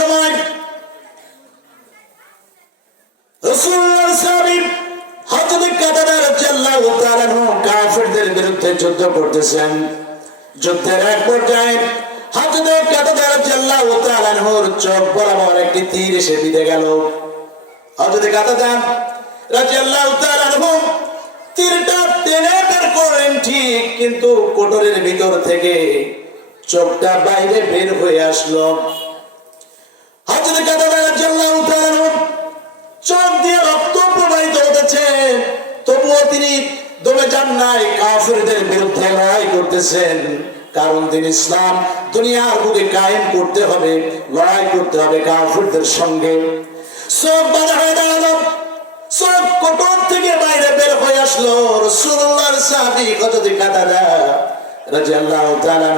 সময় রাসূলুল্লাহর সাহাবী হযরত কাতাদা রাদিয়াল্লাহু তাআলা কাফেরদের বিরুদ্ধে যুদ্ধ করতেছেন। যুদ্ধের এক পর্যায়ে হযরত কাতাদা রাদিয়াল্লাহু তাআলার চোখ বরাবর একটি তীর এসে বিঁধে গেল। হযরত কাতাদা রাদিয়াল্লাহু তাআলা তীরটা টেনে বের করেন ঠিক, কিন্তু কোটরের ভিতর থেকে চোখটা বাইরে বের হয়ে আসলো। হযরত কাতাদা রাদিয়াল্লাহু তাআলা চোখ দিয়ে রক্ত প্রবাহিত হতেছে, তবুও তিনি দমে যান নাই, কাফেরদের বিরুদ্ধে লড়াই করতেছেন। কারণ তিনি ইসলাম দুনিয়ার বুকে কায়েম করতে হবে, লড়াই করতে হবে কাফেরদের সঙ্গে। চোখ বাঁধা হয়ে দাঁড়ালো, চোখ কোটর থেকে বাইরে বের হয়ে আসলো। রাসূলুল্লাহর সাহাবী হযরত কাতাদা রাদিয়াল্লাহু তাআলা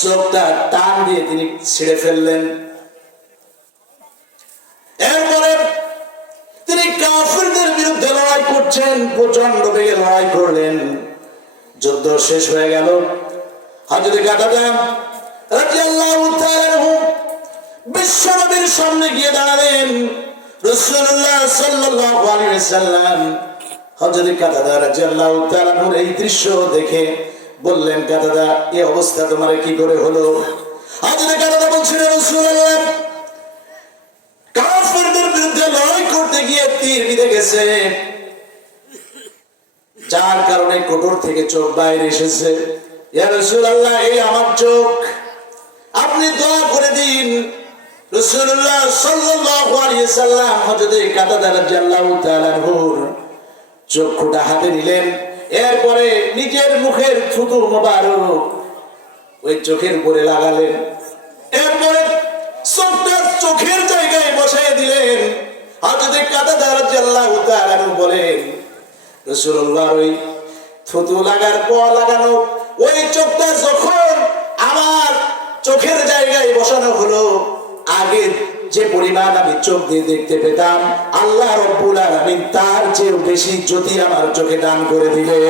চোখটা টান দিয়ে তিনি ছিঁড়ে ফেললেন। এরপরে তিনি কাফেরদের বিরুদ্ধে লড়াই করছেন, প্রচন্ড বেগে লড়াই করলেন। যুদ্ধ শেষ হয়ে গেল। হযরত কাতাদা রাদিয়াল্লাহু তাআলা বিশ্বনবীর সামনে গিয়ে দাঁড়ালেন। রাসূলুল্লাহ সাল্লাল্লাহু আলাইহি ওয়াসাল্লাম হযরত কাতাদা রাদিয়াল্লাহু তাআলা এই দৃশ্য দেখে বললেন, কাতাদা এই অবস্থা তোমার কি করে হলো? হযরত কাতাদা বলছেন, রাসূলুল্লাহ কাফেরদের বিরুদ্ধে লড়াই করতে গিয়ে তীর বিঁধে গেছে, যার কারণে কোটর থেকে চোখ বাইরে এসেছে। ইয়া রাসূলুল্লাহ এই আমার চোখ, আপনি দোয়া করে দিন। রাসূলুল্লাহ সাল্লাল্লাহু আলাইহি সাল্লাম হযরত কাতাদা রাদিয়াল্লাহু তাআলা চক্ষুটা হাতে নিলেন। এরপরে নিজের মুখের থুতু মোবারক ওই চোখের উপরে লাগালেন। এরপরে চোখটা চোখের জায়গায় বসায় দিলেন। হযরত কাতাদা রাদিয়াল্লাহু তাআলা বলেন, রাসূলুল্লাহ ওই থুতু লাগানো ওই চোখটা যখন আমার চোখের জায়গায় বসানো হলো, আগে যে পরিমাণ আমি চোখ দিয়ে দেখতে পেতাম, আল্লাহ রাব্বুল আলামিন তার চেয়ে বেশি জ্যোতি আমার চোখে দান করে দিলেন।